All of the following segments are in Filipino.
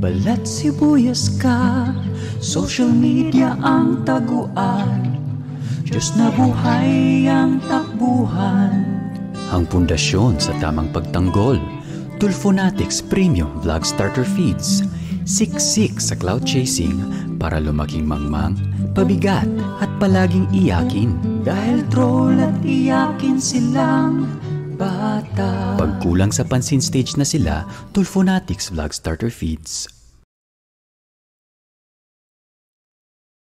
Balat sibuyas ka, social media ang taguan, Diyos na buhay ang takbuhan. Ang pundasyon sa tamang pagtanggol, Tulfonatics Premium Vlog Starter Feeds. Siksik sa cloud chasing para lumaking mangmang, pabigat at palaging iyakin. Dahil troll at iyakin silang bata. Pagkulang sa pansin stage na sila, Tulfonatics Vlog Starter Feeds.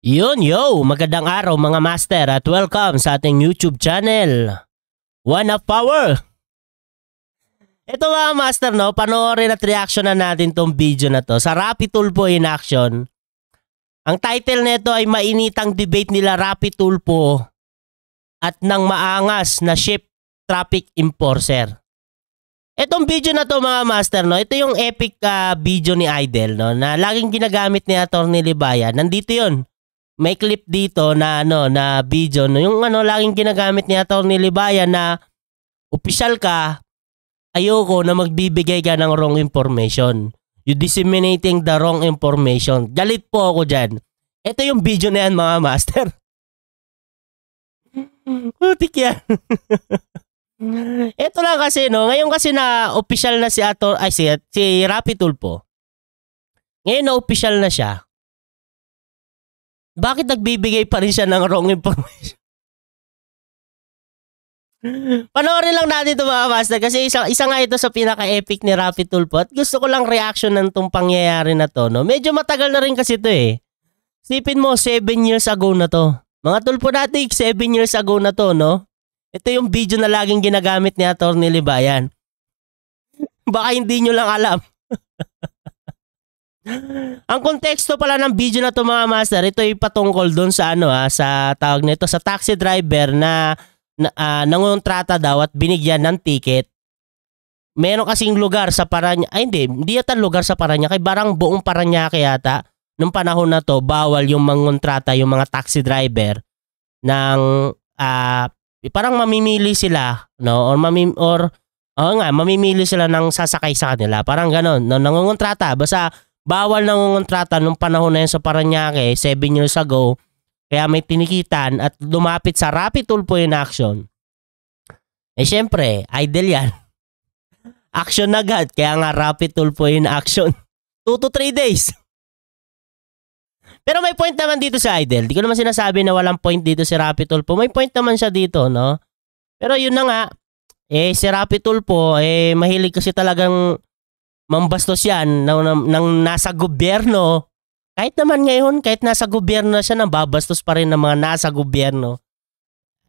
Yo, magandang araw mga master at welcome sa ating YouTube channel, One of Power. Ito mga master, no, panoorin at reaction na natin tong video na to sa Rapi Tulfo in action. Ang title nito ay mainitang debate nila Rapi Tulfo at ng maangas na ship traffic enforcer. Itong video na to mga master, no, ito yung epic video ni Idol, no, na laging ginagamit ni Atty. Libayan. Nandito yun. May clip dito na na video, no, yung laging ginagamit ni Atty. Libayan na opisyal ka, ayoko na magbibigay ka ng wrong information. You disseminating the wrong information. Galit po ako dyan. Ito yung video na yan mga master. Putik yan. Ito lang kasi, no, ngayon kasi na opisyal na si Rapi Tulfo. Ngayon na opisyal na siya. Bakit nagbibigay pa rin siya ng wrong information? Panoorin lang natin ito mga master kasi isa nga ito sa pinaka-epic ni Rapi Tulfo at gusto ko lang reaction ng itong pangyayari na to. No? Medyo matagal na rin kasi ito eh. Sipin mo, 7 years ago na to. Mga Tulfonatics, 7 years ago na to, no? Ito yung video na laging ginagamit ni Atty. Libayan. Baka hindi nyo lang alam. Ang konteksto pala ng video na to mga master, ito ay patungkol doon sa sa tawag nito sa taxi driver na nangontrata daw at binigyan ng ticket. Meron kasing lugar sa Parañaque, hindi yata lugar sa Parañaque, barang buong Parañaque yata. Nung panahon na to, bawal yung mangontrata yung mga taxi driver ng parang mamimili sila, no, mamimili sila ng sasakay sa kanila. Parang gano'n, no, nangongontrata. Basta bawal nangongontrata nung panahon na yun sa Parañaque, 7 years ago. Kaya may tinikitan at lumapit sa Rapi Tulfo in action. Eh syempre, idol yan. Action agad. Kaya nga Rapi Tulfo in action. 2 to 3 days. Pero may point naman dito si Idol. Di ko naman sinasabi na walang point dito si Rapi Tulfo. May point naman siya dito, no? Pero yun na nga, si Rapi Tulfo, mahilig kasi talagang mambastos yan ng nasa gobyerno. Kahit naman ngayon, kahit nasa gobyerno na siya, nababastos pa rin ng mga nasa gobyerno.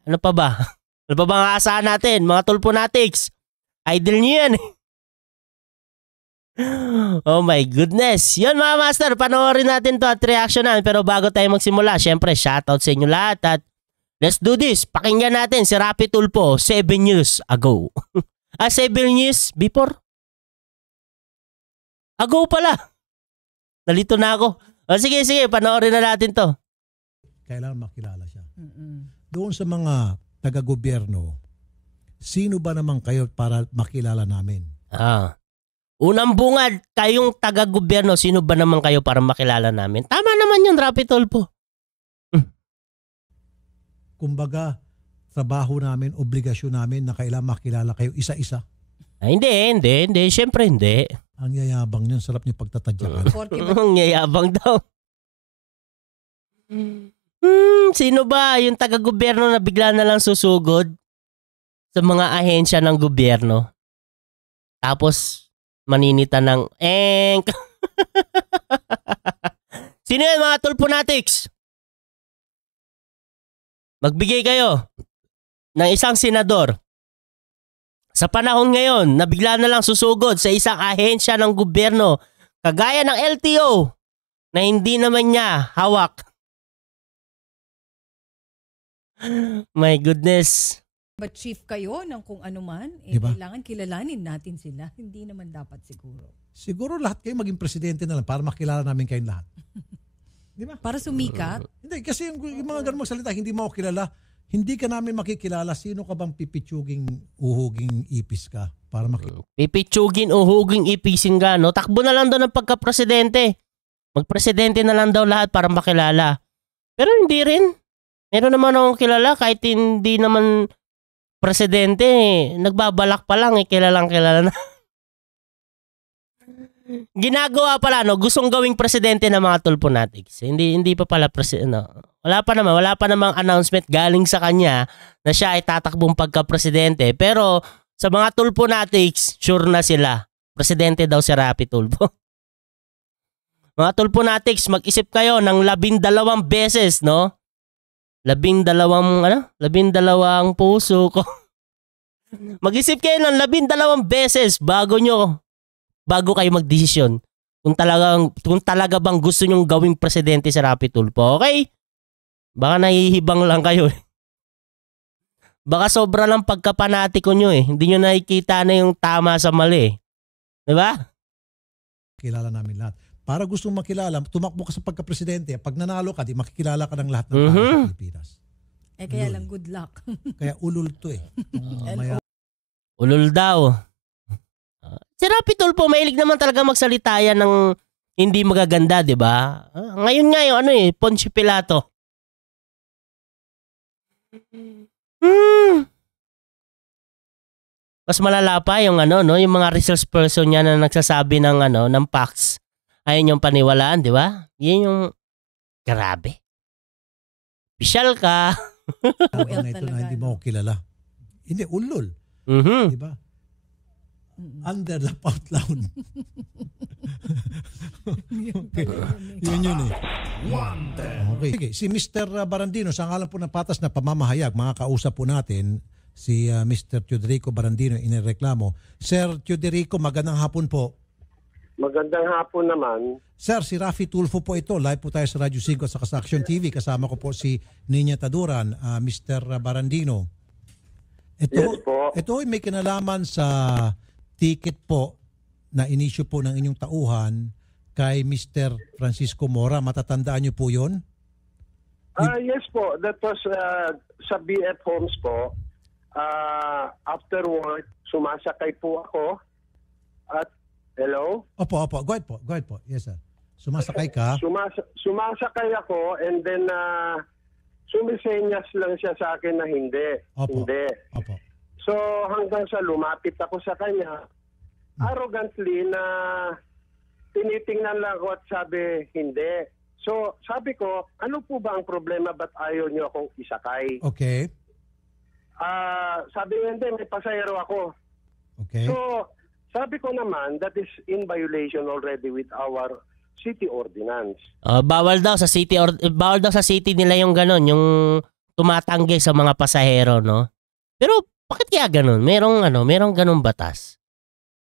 Ano pa ba? Ano pa ba ang aasahan natin? Mga Tulfonatics. Idol niyo yan. Oh my goodness. Yun mga master, panoorin natin to at reactionan. Pero bago tayo magsimula, syempre shoutout sa inyo lahat at let's do this. Pakinggan natin si Rapi Tulfo 7 years ago. 7 years before? Ago pala. Nalito na ako. Sige, panoorin na natin to. Kailangan makilala siya. Doon sa mga taga-gobyerno, sino ba naman kayo para makilala namin? Unang bungad, kayong taga-gobyerno, sino ba naman kayo para makilala namin? Tama naman yun, Rapi Tulfo. Kumbaga, trabaho namin, obligasyon namin na kailangan makilala kayo isa-isa. Hindi. Siyempre hindi. Ang yayabang niyan, sarap niyo pagtatadyakan. Ang yayabang daw. Sino ba yung taga-gobyerno na bigla na lang susugod sa mga ahensya ng gobyerno? Tapos, maninita ng enk. Sino yan mga Tulfonatics? Magbigay kayo ng isang senador sa panahon ngayon na bigla na lang susugod sa isang ahensya ng gobyerno kagaya ng LTO na hindi naman niya hawak. My goodness. But chief kayo ng kung ano man, diba? Kailangan kilalanin natin sila. Hindi naman dapat siguro. Siguro lahat kayo maging presidente na lang para makilala namin kayong lahat. Di ba? Para sumikat? Hindi, kasi yung mga ganun magsalita, hindi mo kilala. hindi ka namin makikilala. Sino ka bang pipitsuging uhuging ipis ka? Para Pipitsugin o huging ipisin ka, no? Takbo na lang daw ng pagka-presidente. Magpresidente na lang daw lahat para makilala. Pero hindi rin. Meron naman akong kilala kahit hindi naman presidente. Nagbabalak pa lang, kilalang kilala na. Ginagawa pala, no? Gustong gawing presidente ng mga Tulponatics. Hindi pa pala presidente, no? Wala pa namang announcement galing sa kanya na siya ay tatakbong pagka-presidente. Pero sa mga Tulponatics, sure na sila. Presidente daw si Rapi Tulfo. Mga Tulponatics, mag-isip kayo ng 12 beses, no? 12 puso ko. Mag-isip kayo ng 12 beses bago kayo magdesisyon. Kung talaga bang gusto nyong gawing presidente si Rapi Tulfo, okay? Baka nahihibang lang kayo. Baka sobra lang pagkapanatiko nyo eh. Hindi nyo nakikita na yung tama sa mali. Diba? Kilala namin lahat. Para gustong makilala, tumakbo ka sa pagka-presidente. Pag nanalo ka, di makikilala ka ng lahat ng tao sa Pilipinas. Kaya lang good luck. Kaya ulul to eh. Ulul daw. Si Rapi Tulfo, mahilig naman talaga magsalita yan ng hindi magaganda, di ba? Ngayon nga yung Poncio Pilato. Mas malala pa yung yung mga resource person niya na nagsasabi ng facts. Ayun yung paniwalaan, di ba? Yan yung grabe. Pisyal ka. Na ito na hindi mo kilala. Hindi, ulol. Di ba? Under the out loud. Okay. Yun eh. Okay. Sige, si Mr. Barandino, sa ngalan po ng patas na pamamahayag, mga kausap po natin, si Mr. Teodorico Barandino inireklamo. Sir Teodorico, magandang hapon po. Magandang hapon naman. Sir, si Rafi Tulfo po ito. Live po tayo sa Radyo 5 at sa Action TV. Kasama ko po si Nina Taduran, Mr. Barandino. Yes po. Ito ay may kinalaman sa ticket po na inisyu po ng inyong tauhan kay Mr. Francisco Mora. Matatandaan niyo po yun? Yes po. That was sa BF Homes po. After work, sumasakay po ako. At hello? Opo. Go ahead po. Yes, sir. Sumasakay ka? Sumasakay ako and then sumisenyas lang siya sa akin na hindi. Opo. Hindi. Opo. So hanggang sa lumapit ako sa kanya, arrogantly na tinitingnan lang ako at sabi, hindi. So sabi ko, ano po ba ang problema? Ba't ayaw niyo akong isakay? Okay. Sabi niya, hindi, may pasahero ako. Okay. So sabi ko naman, that is in violation already with our city ordinance. Bawal daw sa city nila yung ganon, yung tumatanggi sa mga pasahero, no? Pero bakit kaya ganon? Merong ganon batas.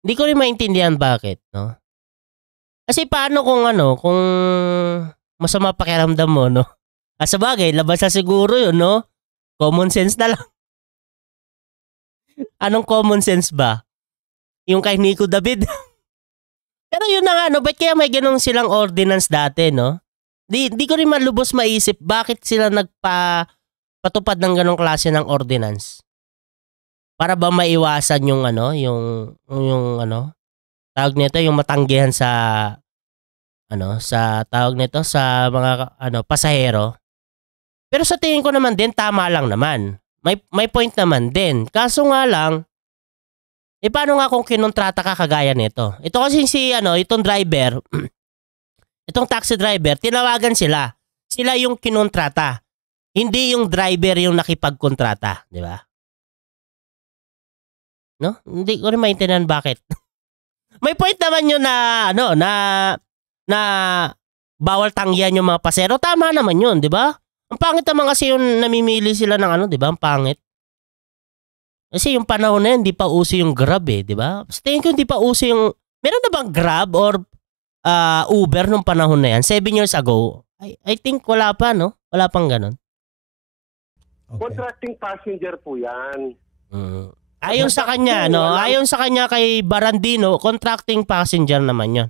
Hindi ko rin maintindihan bakit, no? Kasi paano kung masama pakiramdam mo, no? Sabagay, labas na siguro yun, no? Common sense na lang. Anong common sense ba? Yung kay Nico David. Pero yun na nga, ba't kaya may ganun silang ordinance dati, no? Di ko rin malubos maisip bakit sila nagpatupad ng ganung klase ng ordinance. Para ba maiwasan yung tawag nito, yung matanggihan sa tawag nito sa mga pasahero. Pero sa tingin ko naman din tama lang naman. May point naman din. Kaso nga lang, paano nga kung kinontrata ka kagaya nito? Ito kasi itong driver, itong taxi driver, tinawagan sila. Sila yung kinontrata. Hindi yung driver yung nakipagkontrata, di ba? No? Hindi ko rin maintindihan bakit. May point naman yun na bawal tanggihan yung mga pasero. Tama naman yun, di ba? Ang pangit naman kasi yung namimili sila ng di ba? Ang pangit. Kasi yung panahon na yun, hindi pa uso yung Grab di ba? Sa tingin ko hindi pa uso yung, meron na bang Grab or Uber nung panahon na yan? 7 years ago. I think wala pa, no? Wala pang ganun. Okay. Contracting passenger po yan. Ayon sa kanya, no? Ayon sa kanya kay Barandino, contracting passenger naman 'yon.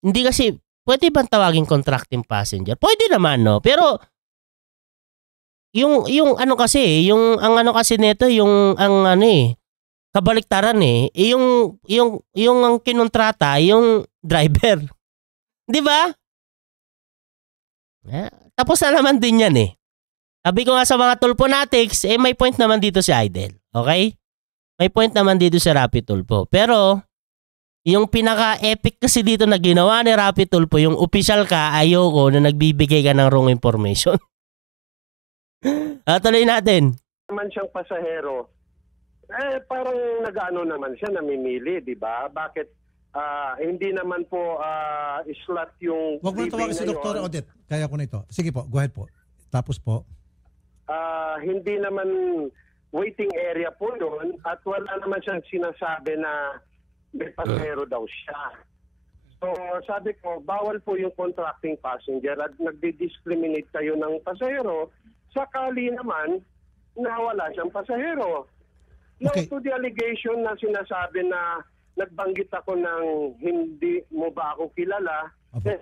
Hindi kasi pwede bang tawagin contracting passenger? Pwede naman, no? Pero, yung ano kasi, ang ano kasi nito, ang ano kabaliktaran yung ang kinontrata, yung driver. Di ba? Tapos na naman din yan Sabi ko nga sa mga tulponatics, may point naman dito si Idol. Okay? May point naman dito si Rapi Tulfo. Pero, yung pinaka-epic kasi dito na ginawa ni Rapi Tulfo, yung official ka, ayoko na nagbibigay ka ng wrong information. Tuloy natin. Naman siyang pasahero, parang nag-ano naman siya, namimili, di ba? Bakit hindi naman po slot yung... Huwag mo na tawagin si Dr. Odette. Kaya ko na ito. Sige po, go ahead po. Tapos po. Hindi naman waiting area po yun at wala naman siyang sinasabi na may pasahero daw siya. So sabi ko, bawal po yung contracting passenger at nagdi-discriminate kayo ng pasahero sakali naman na wala siyang pasahero. Okay. Now to the allegation na sinasabi na nagbanggit ako ng hindi mo ba ako kilala,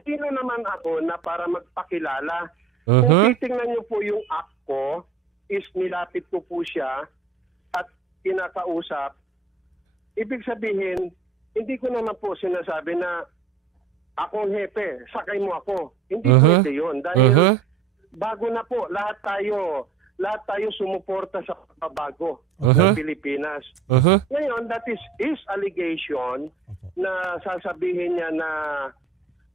sino naman ako na para magpakilala? Kung titingnan niyo po yung app ko, is nilapit ko po siya at kinakausap. Ibig sabihin, hindi ko naman po sinasabi na ako ang hepe, sakay mo ako. Hindi pwede yun. Dahil bago na po, lahat tayo sumuporta sa pagbabago ng Pilipinas. Ngayon, that is his allegation na sasabihin niya na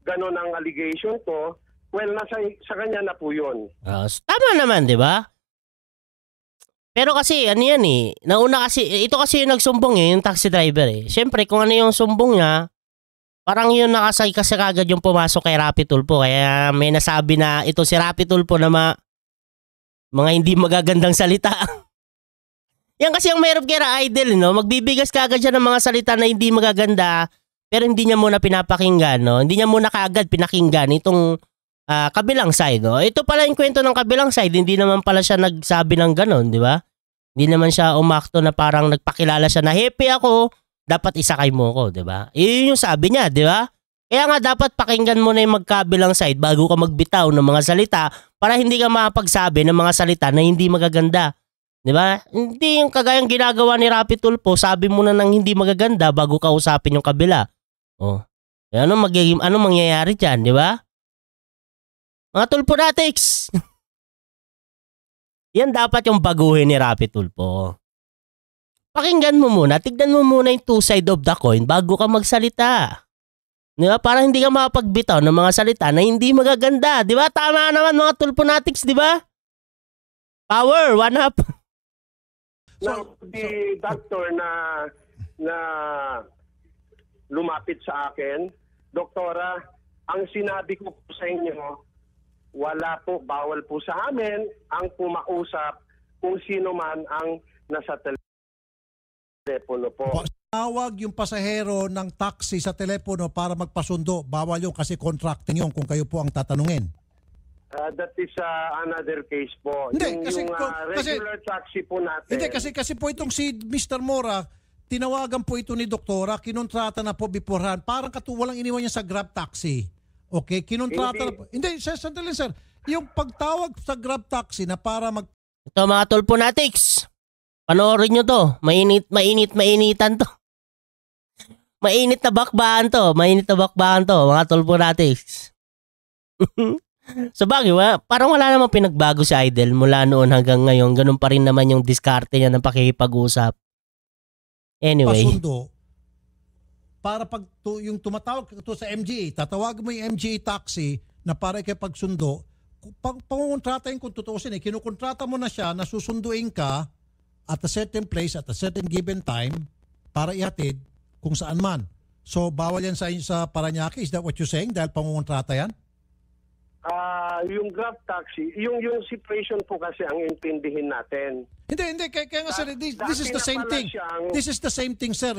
gano'n ang allegation ko. Well, sa kanya na po yun. Tama naman, di ba? Pero kasi, ano yan nauna kasi, ito kasi yung nagsumbong yung taxi driver Siyempre, kung ano yung sumbong niya, parang yun nakasay kasi kagad yung pumasok kay Rapi Tulfo. Kaya may nasabi na ito si Rapi Tulfo na mga hindi magagandang salita. Yan kasi ang mayroon kay Idol, magbibigas kagad siya ng mga salita na hindi magaganda, pero hindi niya muna pinapakinggan, Hindi niya muna kagad pinakinggan itong kabilang side, Ito pala yung kwento ng kabilang side, hindi naman pala siya nagsabi ng ganon, di ba? Hindi naman siya umakto na parang nagpakilala siya na happy ako, dapat isakay mo ko, di ba? Iyon yung sabi niya, di ba? Kaya nga dapat pakinggan mo na yung magkabilang side bago ka magbitaw ng mga salita para hindi ka makapagsabi ng mga salita na hindi magaganda. Di ba? Hindi yung kagayang ginagawa ni Rapi Tulfo, sabi mo na ng hindi magaganda bago ka usapin yung kabila. Ano mangyayari dyan, di ba? Mga tulponatics! Yan dapat yung baguhin ni Rapi Tulfo. Pakinggan mo muna, tignan mo muna yung two side of the coin bago ka magsalita. Di ba? Para hindi ka makapagbitaw ng mga salita na hindi magaganda. Di ba? Tama naman mga tulponatics, di ba? Power, one up. Now, the doctor na lumapit sa akin, Doktora, ang sinabi ko po sa inyo, wala po, bawal po sa amin ang pumausap kung sino man ang nasa telepono po. Tawag yung pasahero ng taxi sa telepono para magpasundo. Bawal yun kasi contracting yun kung kayo po ang tatanungin. That is another case po. Hindi, yung regular taxi po natin. Hindi, kasi po itong si Mr. Mora, tinawagan po ito ni Doktora, kinontrata na po beforehand. Parang walang iniwan niya sa Grab Taxi. Okay, kinontrata na po. Hindi, sandali sir. Yung pagtawag sa Grab Taxi na para Ito mga tulponatics. Panoorin nyo to. Mainitan to. Mainit na bakbahan to. Mga tulponatics. So bagay, parang wala namang pinagbago si Idol mula noon hanggang ngayon. Ganun pa rin naman yung diskarte niya ng pakikipag-usap. Anyway. Pasundo, para pag yung tumatawag to sa MGA, tatawag mo yung MGA taxi na para kay pagsundo, pangungontratahin kung tutuusin kinukontrata mo na siya na susunduin ka at a certain place at a certain given time para ihatid kung saan man. So bawal yan sa Parañaque, is that what you're saying? Dahil pangungontrata yan? Yung Grab Taxi, yung situation po kasi ang intindihin natin. Hindi. Kaya nga sir, this is the same thing. This is the same thing sir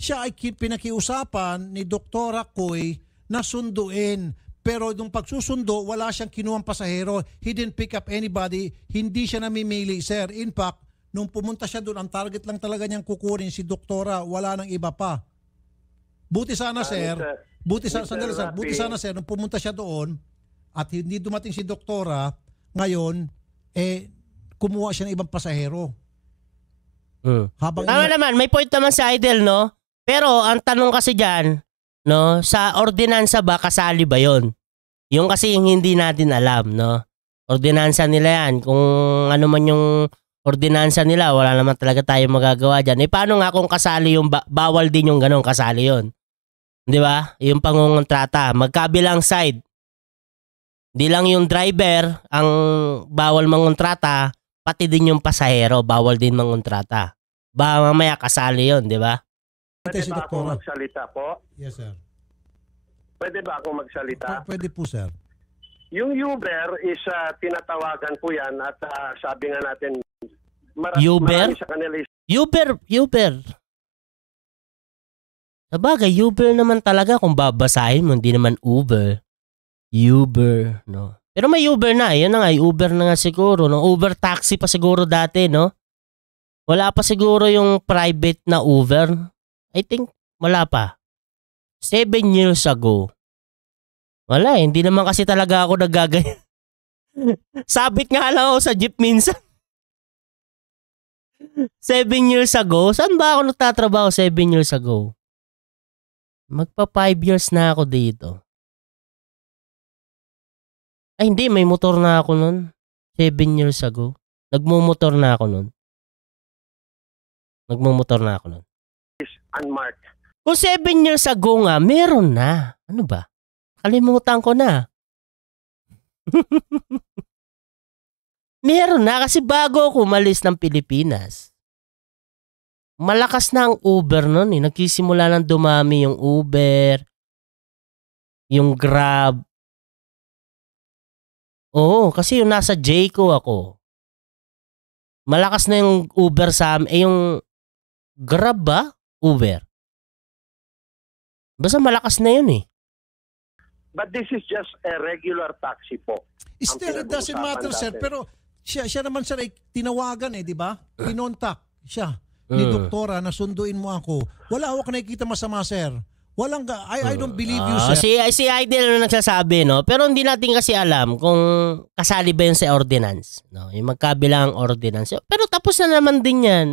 Siya ay pinakiusapan ni Dr. Koy na sunduin. Pero nung pagsusundo, wala siyang kinuhang pasahero. He didn't pick up anybody. Hindi siya namimili, sir. In fact, nung pumunta siya doon, ang target lang talaga niyang kukunin si Doktora. Wala nang iba pa. Buti sana, sir, Buti Mr. sandali, sir. Buti Rafi. sana, sir, nung pumunta siya doon at hindi dumating si doktora, ngayon, kumuha siya ng ibang pasahero. Habang Tama naman, may point naman si Idol, no? Pero ang tanong kasi dyan, no, sa ordinansa ba, kasali ba yon? Yung kasi yung hindi natin alam, no? Ordinansa nila yan. Kung ano man yung ordinansa nila, wala naman talaga tayo magagawa dyan. Paano nga kung kasali yung, bawal din yung ganun, kasali yon? Di ba? Yung pangungontrata, magkabilang side. Di lang yung driver ang bawal mangontrata, pati din yung pasahero, bawal din mangontrata. Baka mamaya kasali yon, di ba? Pwede si ba ako doktora. magsalita po? Yes, sir. Pwede ba ako magsalita? Pwede po, sir. Yung Uber is tinatawagan po yan at sabi nga natin Uber? marami sa kanila is Uber. Sabagay, Uber naman talaga kung babasahin mo, hindi naman Uber. Uber, no? Pero may Uber na, yan na nga, Uber na nga siguro, no? Uber taxi pa siguro dati, no? Wala pa siguro yung private na Uber. I think, wala pa. 7 years ago. Wala, hindi naman kasi talaga ako nagagaya. Sabit nga lang ako sa jeep minsan. 7 years ago? Saan ba ako nagtatrabaho 7 years ago? Magpa 5 years na ako dito. Ay hindi, may motor na ako nun. 7 years ago. Nagmumotor na ako nun. unmarked. Kung 7 years ago nga, meron na. Ano ba? Kalimutan ko na. Meron na kasi bago ako umalis ng Pilipinas. Malakas na ang Uber nun eh. Nagsisimula nang dumami yung Uber, yung Grab. Oo, kasi yung nasa Jayco ako. Malakas na yung Uber sa amin. Yung Grab ba? Uber. Basta malakas na yun eh. But this is just a regular taxi po. Still, it doesn't matter, sir. Pero siya naman, sir, ay tinawagan di ba? Pinontak siya ni doktora na sunduin mo ako. Wala ako nakikita masama, sir. Walang, I don't believe you, sir. Si Idol na nagsasabi, no? Pero hindi natin kasi alam kung kasali ba yun sa ordinance. No? Yung magkabilang ordinance. Pero tapos na naman din yan.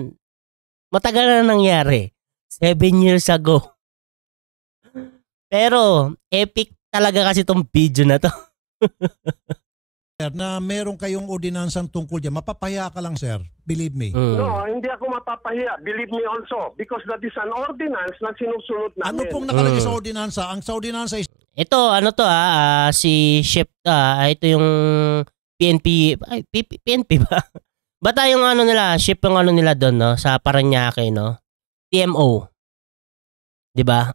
Matagal na nangyari. 7 years ago. Pero, epic talaga kasi tong video na to. Sir, na meron kayong ordinansang tungkol dyan, mapapahiya ka lang, sir. Believe me. No, hindi ako mapapahiya. Believe me also. Because that is an ordinance na sinusunod namin. Ano pong nakalagay sa ordinansa? Ang sa ordinansa is Ito, ano to si Shep, ito yung PNP, PNP ba? Bata yung ano nila, Shep yung ano nila doon, no? Sa Parañaque, no? TMO. Diba?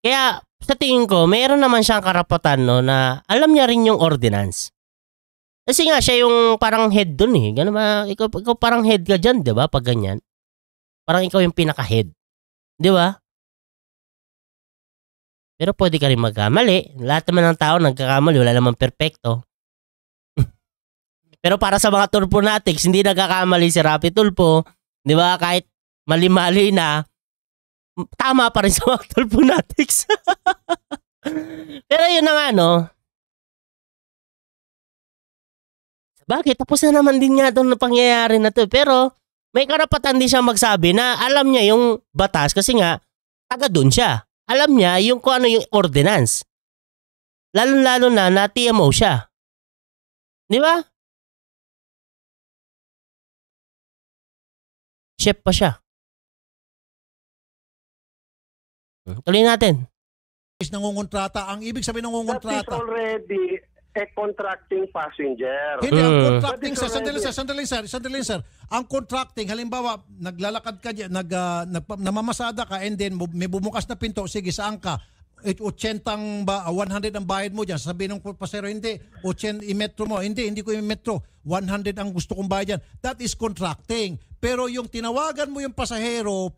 Kaya, sa tingin ko, mayroon naman siyang karapatan, no, na alam niya rin yung ordinance. Kasi nga, siya yung parang head doon eh. Ganun ba? Ikaw parang head ka dyan, di ba? Pag ganyan. Parang ikaw yung pinaka-head. Di ba? Pero pwede ka rin magkamali. Lahat naman ng tao nagkakamali. Wala naman perpekto. Pero para sa mga Tulponatics, hindi nagkakamali si Rapi Tulpo. Di ba? Kahit mali-mali na, tama pa rin sa mga Tulponatics. Pero yun na nga, no? Bakit? Tapos na naman din nga itong pangyayari na to. Pero may karapatan din siya magsabi na alam niya yung batas kasi nga, taga doon siya. Alam niya yung kung ano yung ordinance. Lalo-lalo na TMO siya. Di ba? Chef pa siya. Tuloy natin. is nangungontrata. Ang ibig sabihin That is nangungontrata. already a contracting passenger. Hindi, ang contracting, But sir, it's sandali, sir. Ang contracting, halimbawa, naglalakad ka dyan, namamasada ka, and then may bumukas na pinto, sige, saan ka? 80 ba, 100 ang bayad mo dyan. Sabihin ng pasero, hindi, 80 i-metro mo. Hindi ko i-metro. 100 ang gusto kong bayad dyan. That is contracting. Pero yung tinawagan mo yung pasahero,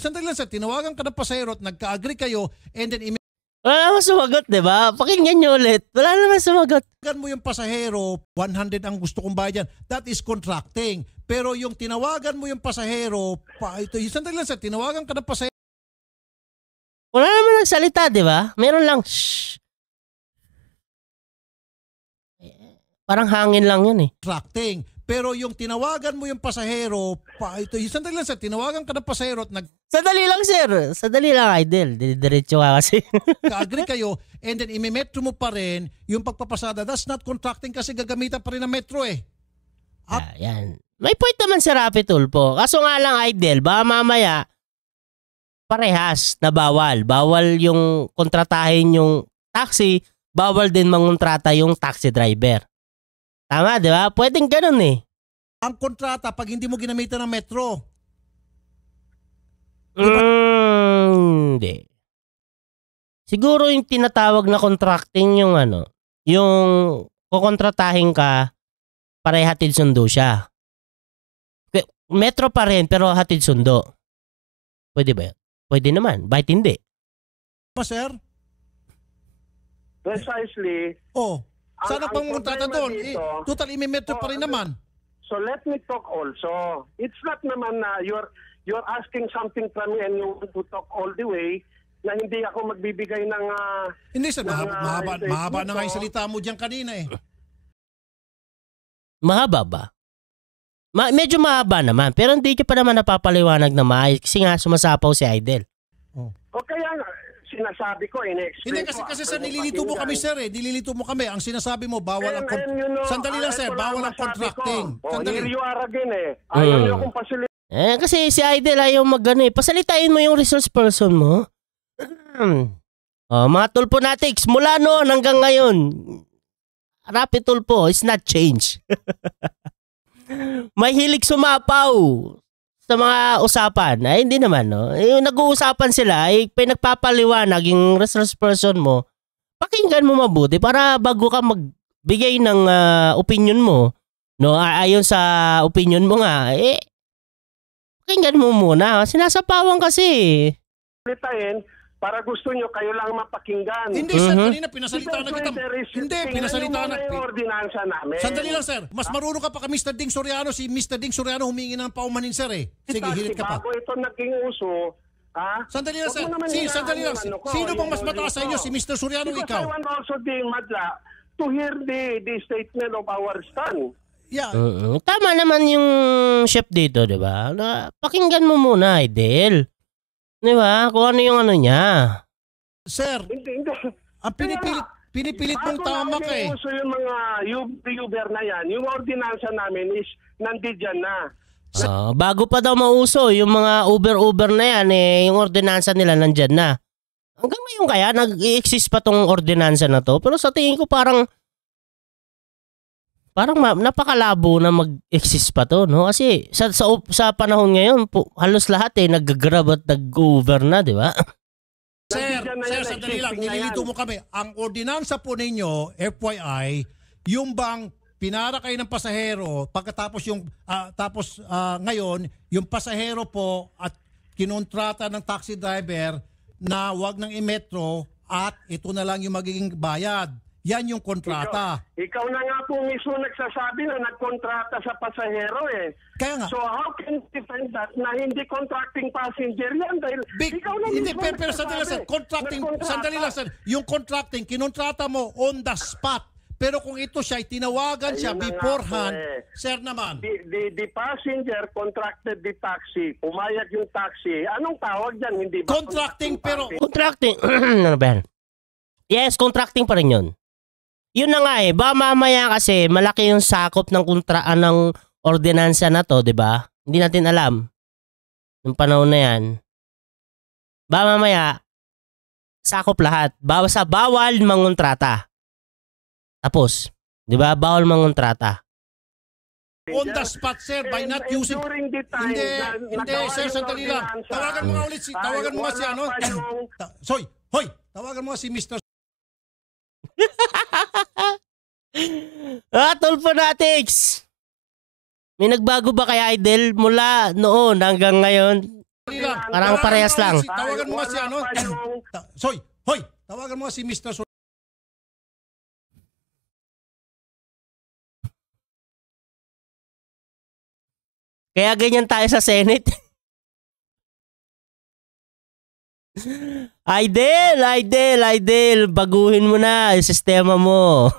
sandali lang, sir, tinawagan ka ng pasahero at nagka-agree kayo, and then Wala naman sumagot, di ba? Pakinggan nyo ulit. Wala naman sumagot. mo yung pasahero, 100 ang gusto kong bayad yan. That is contracting. Pero yung tinawagan mo yung pasahero, sandali lang, sir, tinawagan ka ng pasahero, Wala naman nagsalita, di ba? Meron lang, shh. Parang hangin lang yun eh. Contracting. Pero yung tinawagan mo yung pasahero, sandali lang sir, tinawagan ka ng pasahero at Sadali lang, sir. Sadali lang, Idol. Diretso ka kasi. nag-agree kayo and then imimetro mo pa rin yung pagpapasada. That's not contracting kasi gagamitan pa rin ng metro eh. Yan. May point naman si Rapi Tulfo. Kaso nga lang, Idol, baka mamaya, parehas na bawal. Bawal yung kontratahin yung taxi, bawal din mangontrata yung taxi driver. Tama, di ba? Pwedeng ganun eh. Ang kontrata pag hindi mo ginamitan ng metro. Hindi. Siguro yung tinatawag na contracting yung yung kukontratahin ka, pare hatid sundo siya. Metro pa rin pero hatid sundo. Pwede ba yun? Pwede naman. Bakit hindi? Sir? Precisely. Sana pang kontrata doon. Total imimetro pa rin naman. So let me talk also. It's not naman na you're asking something from me and you want to talk all the way na hindi ako magbibigay ng Hindi sir, mahaba na nga yung salita mo diyan kanina eh. Mahaba ba? Medyo mahaba naman pero hindi ka pa naman napapaliwanag na maayos kasi nga sumasapaw si Idol. O kaya nga, sinasabi ko, in-explain Hindi kasi sir, nililito mo kami sir eh. Nililito mo kami. Ang sinasabi mo, bawal ang sandali lang sir, bawal ang contracting. Here you are again eh. Ayaw niyo akong pasilip. Kasi si Idol ayaw mag-ano eh. Pasalitain mo yung resource person mo. Mga Tulfo natics, mula noon hanggang ngayon, Rapi Tulfo is not change. May hilig sumapaw sa mga usapan. Ay, hindi naman, no? Yung nag-uusapan sila, ay pinagpapaliwanag yung resource person mo, pakinggan mo mabuti para bago ka magbigay ng opinion mo, no? Ayon sa opinion mo nga, pakinggan mo muna. Sinasapawan kasi. Litain, para gusto nyo kayo lang mapakinggan. Hindi sir, kanina pinasalita na kita. Hindi, pinasalita na. Yung ordinansa namin. Sandali lang sir, mas marunong ka pa ka Mr. Ding Soriano. Si Mr. Ding Soriano humingi ng paumanin sir eh. Sige, hirit ka pa. Bago ito naging uso, sandali lang sir. Sandali lang. Sino bang mas mataas sa inyo? Si Mr. Soriano o ikaw? Because I want also the madla to hear the statement of our stand. Yeah. Tama naman yung chef dito, di ba? Pakinggan mo muna, Idol. Di ba? Kung ano yung niya. Sir, ang pinipilit mong tama ka eh. Bago yung mga Uber na yan, yung ordinansa namin is nandiyan na. Bago pa daw mauso, yung mga Uber na yan, yung ordinansa nila nandyan na. Hanggang ngayon kaya, nag-i-exist pa tong ordinansa na to. Pero sa tingin ko parang napakalabo na mag-exist pa to, no? Kasi sa panahon ngayon, halos lahat nag-grab at nag-over na, di ba? Sir, sandali lang, nililito mo kami. Ang ordinansa po ninyo, FYI, yung bang pinara kayo ng pasahero, pagkatapos ngayon, yung pasahero po at kinontrata ng taxi driver na wag ng imetro at ito na lang yung magiging bayad. Yan yung kontrata. Ikaw na nga po mismo nagsasabi na nagkontrata sa pasahero eh. Kaya nga. So how can you defend that na hindi contracting passenger yan? Dahil ikaw na hindi, mismo pero sandali lang sir. Sandali lang sir. Yung contracting, kinontrata mo on the spot. Pero kung ito siya, tinawagan siya beforehand, sir naman. The passenger contracted the taxi. Pumayag yung taxi. Anong tawag dyan? Hindi ba? Contracting pero... Contracting. Ano ba yan? Yes, contracting pa rin yun. Yun na nga ba mamaya kasi malaki yung sakop ng ng ordinansa na to, 'di ba? Hindi natin alam nung panahon na 'yan. Ba mamaya sakop lahat. Bawal mangontrata. Tapos, 'di ba? Bawal mangontrata. On the spot, sir, by not using... Hindi, sir, sandali lang. Tawagan mo nga ulit tawagan mo nga si ano? Tawagan mo nga si Mr. Tulfo natics! May nagbago ba kay Idol mula noon hanggang ngayon? Parang parehas lang. Tawagan mo nga si ano? Tawagan mo nga si Mr. Kaya ganyan tayo sa Senate. Idol, baguhin mo na yung sistema mo.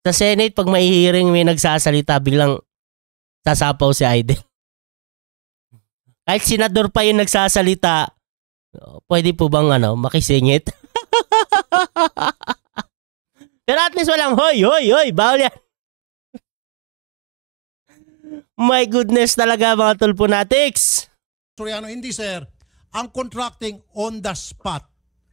Sa Senate, pag may hearing, may nagsasalita, biglang sasapaw si Idol. Kahit senador pa yung nagsasalita, pwede po bang makisingit? Pero at least walang, hoy, bawal yan. My goodness talaga mga tulponatics. Soriano, hindi sir. Ang contracting on the spot.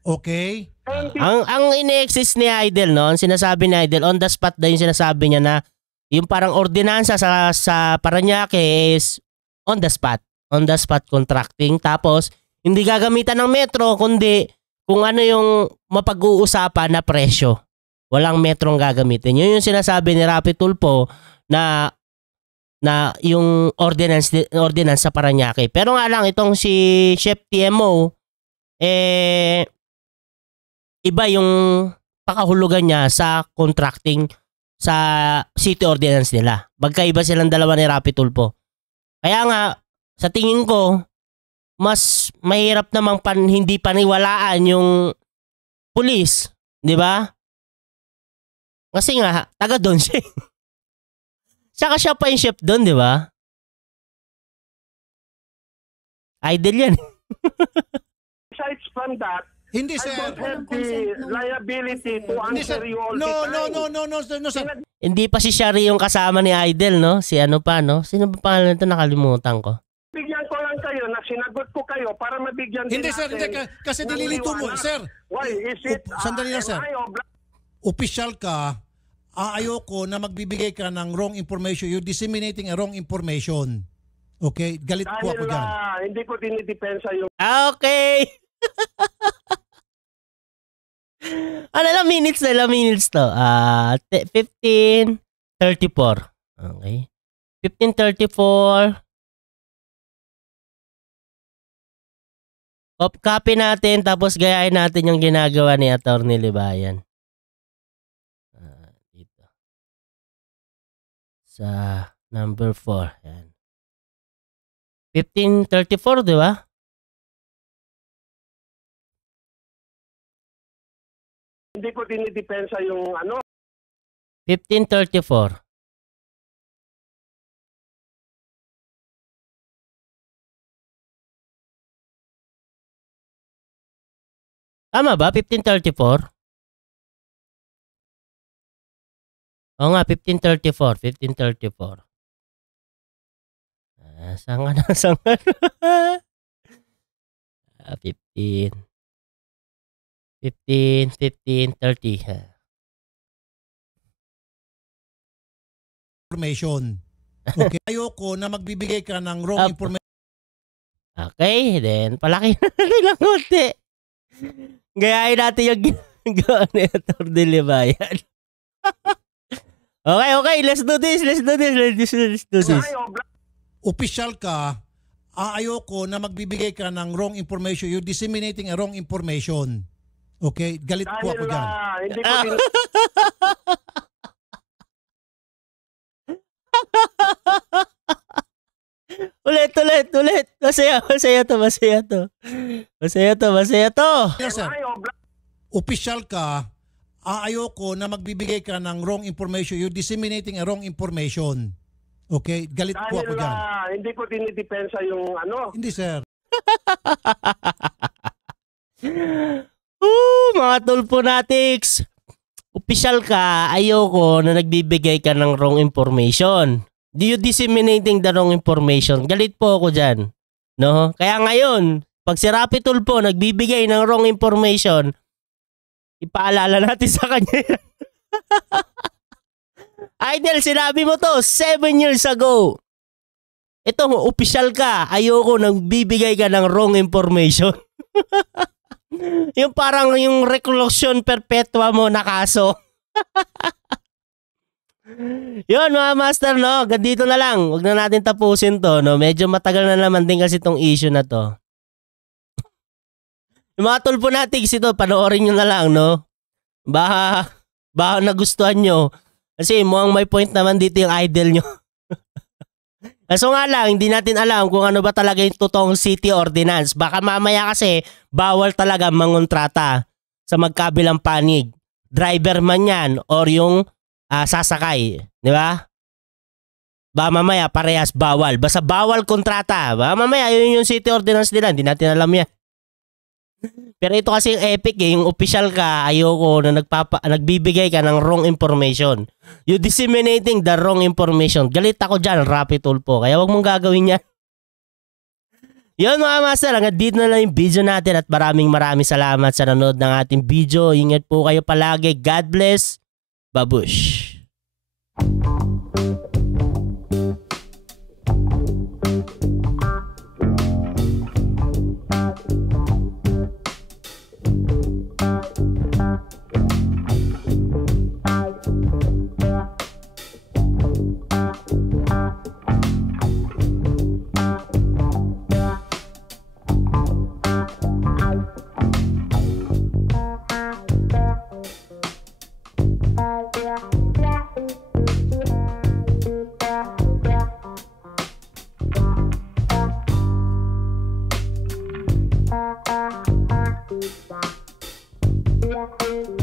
Okay? Ang ine-exist ni Idol, no? Ang sinasabi ni Idol, on the spot daw yung sinasabi niya na yung parang ordinansa sa Parañaque is on the spot. On the spot contracting. Tapos, hindi gagamitan ng metro, kundi kung ano yung mapag-uusapan na presyo. Walang metrong gagamitin. Yun yung sinasabi ni Rapi Tulfo na yung ordinance sa Parañaque. Pero nga lang, itong si Chef TMO, iba yung pakahulugan niya sa contracting sa city ordinance nila. Magkaiba silang dalawa ni Rapi Tulfo. Kaya nga, sa tingin ko, mas mahirap namang hindi paniwalaan yung pulis. Di ba? Kasi nga, taga doon siya. Saka siya pa yung chef doon, di ba? Idol yan. Besides from that, Hindi I sir. don't have the liability to answer you all the time. No, sir. Hindi pa si Shari yung kasama ni Idol, no? Si ano pa, no? Sino ba pangalan nito? Nakalimutan ko. Bigyan ko lang kayo na sinagot ko kayo para mabigyan din Hindi sir, natin kasi ng dililito mo. liwanag. Sir, Why is it? sandali lang sir. am I obliged? Opisyal ka, ayoko na magbibigay ka ng wrong information. You're disseminating a wrong information. Okay? Galit po ako Dahil dyan. hindi ko dinidepensa yung Okay. Ilang minutes to? 15:34. Okay. 15:34. Copy natin tapos gayahin natin yung ginagawa ni Attorney Libayan. Dito. Sa number 4. Yan. 15:34, di ba? hindi ko dinidepensa yung 15:34. Tama ba? 15:34? Oo nga, 15:34. 15:34. Saan ka na? 15. 15:30. Information. Okay? Ayoko na magbibigay ka ng wrong information. Okay, then palaki na lang konti. Gayahin natin yung ginagawa ni Atty. Libayan. Okay, let's do this. Opisyal ka, ayoko na magbibigay ka ng wrong information. You're disseminating a wrong information. Okay? Galit po ako dyan. Hindi ko Ulit. Masaya to. Yes, sir. Opisyal ka, ayoko na magbibigay ka ng wrong information. You're disseminating a wrong information. Okay? Galit po ako dyan. Hindi ko dinidepensa yung Hindi, sir. Mga tulponatics. Opisyal ka, ayoko na nagbibigay ka ng wrong information. Do you disseminating the wrong information? Galit po ako dyan. No? Kaya ngayon, pag si Rapi Tulfo nagbibigay ng wrong information, ipaalala natin sa kanya yan. Idol, sinabi mo to 7 years ago. Ito, opisyal ka, ayoko nagbibigay ka ng wrong information. Yung parang yung reclusion perpetua mo na kaso. Yun mga master, no? Gandito na lang. Huwag na natin tapusin to, no? Medyo matagal na naman din kasi itong issue na to. Yung mga tulponatics ito, panoorin nyo na lang, no? Baka nagustuhan nyo. Kasi mukhang may point naman dito yung idol nyo. Kaso nga lang, hindi natin alam kung ano ba talaga yung totoong city ordinance. Baka mamaya kasi bawal talaga mangontrata sa magkabilang panig. Driver man yan or yung sasakay. Di ba? Baka mamaya parehas bawal. Basta bawal kontrata. Baka mamaya yun yung city ordinance nila. Hindi natin alam yan. Pero ito kasi yung epic yung official ka, ayoko na nagbibigay ka ng wrong information. You disseminating the wrong information. Galit ako dyan, Rapi Tulpo. Kaya wag mong gagawin yan. Yun mga master, hanggang dito na lang yung video natin at maraming salamat sa nanood ng ating video. Ingat po kayo palagi. God bless. Babush. Yeah.